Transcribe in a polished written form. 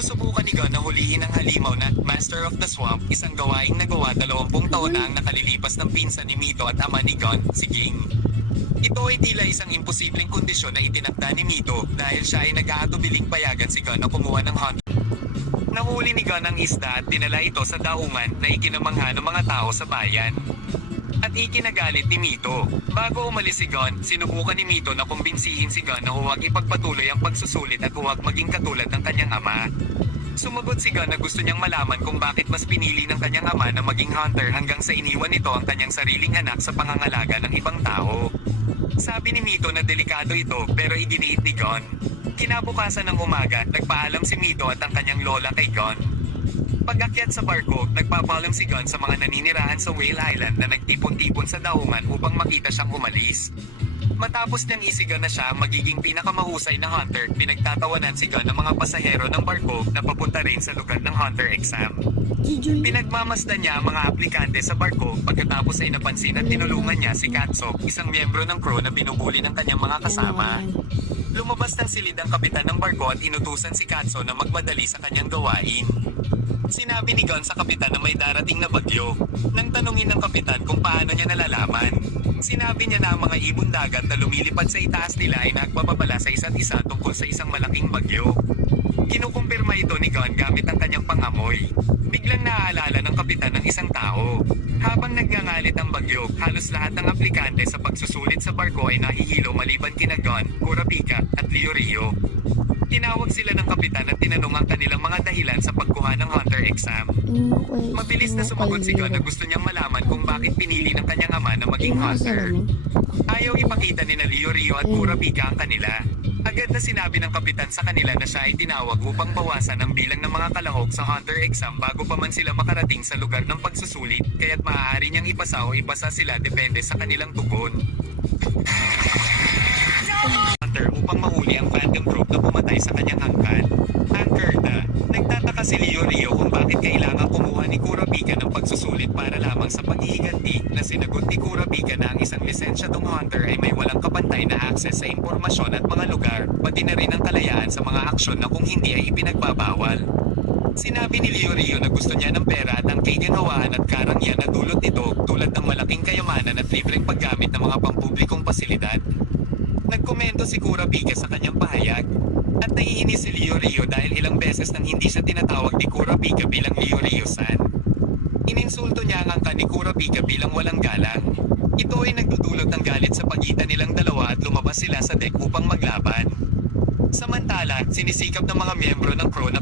Sinusubukan ni Gon na hulihin ang halimaw na Master of the Swamp, isang gawaing nagawa 20 taon na ang nakalilipas ng pinsan ni Mito at ama ni Gon, si Ging. Ito ay tila isang imposibleng kondisyon na itinakda ni Mito dahil siya ay nag-aatubiling payagan si Gon na kumuha ng hunter. Nahuli ni Gon ang isda at dinala ito sa daungan na ikinamangha ng mga tao sa bayan. At ikinagalit ni Mito. Bago umalis si Gon, sinubukan ni Mito na kumbinsihin si Gon na huwag ipagpatuloy ang pagsusulit at huwag maging katulad ng kanyang ama. Sumagot si Gon na gusto niyang malaman kung bakit mas pinili ng kanyang ama na maging hunter hanggang sa iniwan nito ang kanyang sariling anak sa pangangalaga ng ibang tao. Sabi ni Mito na delikado ito pero idiniit ni Gon. Kinabukasan ng umaga, nagpaalam si Mito at ang kanyang lola kay Gon. Pag-akyat sa barko, nagpapaalam si Gon sa mga naninirahan sa Whale Island na nagtipon-tipon sa daungan upang makita siyang umalis. Matapos niyang isigaw na siya ang magiging pinakamahusay na hunter, pinagtatawanan si Gon ng mga pasahero ng barko na papunta rin sa lugar ng hunter exam. Pinagmamasdan niya ang mga aplikante sa barko pagkatapos ay napansin at tinulungan niya si Katsok, isang miyembro ng crew na binubuli ng kanyang mga kasama. Lumabas ng silid ang kapitan ng barko at inutusan si Katso na magmadali sa kanyang gawain. Sinabi ni Gon sa kapitan na may darating na bagyo. Nang tanungin ng kapitan kung paano niya nalalaman, sinabi niya na ang mga ibon dagat na lumilipad sa itaas nila ay nagpapabala sa isa't isa tungkol sa isang malaking bagyo. Kinukumpirma ito ni Gon gamit ang kanyang pangamoy. Biglang naaalala ng kapitan ng isang tao. Habang nagngangalit ang bagyo, halos lahat ng aplikante sa pagsusulit sa barko ay nahihilo maliban kina Gon, Kurapika at Leorio. Tinawag sila ng kapitan at tinanong ang kanilang mga dahilan sa pagkuha ng hunter exam. Mabilis na sumagot si Gon na gusto niyang malaman kung bakit pinili ng kanyang ama na maging hunter. Ayaw ipakita ni na Leorio at Kurapika ang kanila. Agad na sinabi ng kapitan sa kanila na siya ay tinawag upang bawasan ang bilang ng mga kalahok sa hunter exam bago pa man sila makarating sa lugar ng pagsusulit, kaya't maaari niyang ipasa o ipasa sila depende sa kanilang tugon. Hunter upang mahuli ang Phantom Troop na pumatay sa kanyang angkan. Anchor na. Nagtataka si Leorio kung bakit kailangan kumuha ni Kurapika ng pagsusulit para lamang sa paghihiganti na sinagot ni Kurapika na ang isang lisensyadong hunter ay may walang kapantay na access sa impormasyon at mga lugar, pati na rin ang kalayaan sa mga aksyon na kung hindi ay ipinagbabawal. Sinabi ni Leorio na gusto niya ng pera at ang kaginhawaan at karangyan na dulot nito tulad ng malaking kayamanan at libreng paggamit ng mga pampublikong pasilidad. Nagkomento si Kurapika sa kanyang pahayag. At naiinis si Leorio dahil ilang beses nang hindi siya tinatawag ni Kurapika bilang Leorio-san. Ininsulto niya ang angkan ni Kurapika bilang walang galang. Ito ay nagdudulot ng galit sa pagitan nilang dalawa at lumabas sila sa deck upang maglaban. Samantala, sinisikap ng mga miyembro ng crew na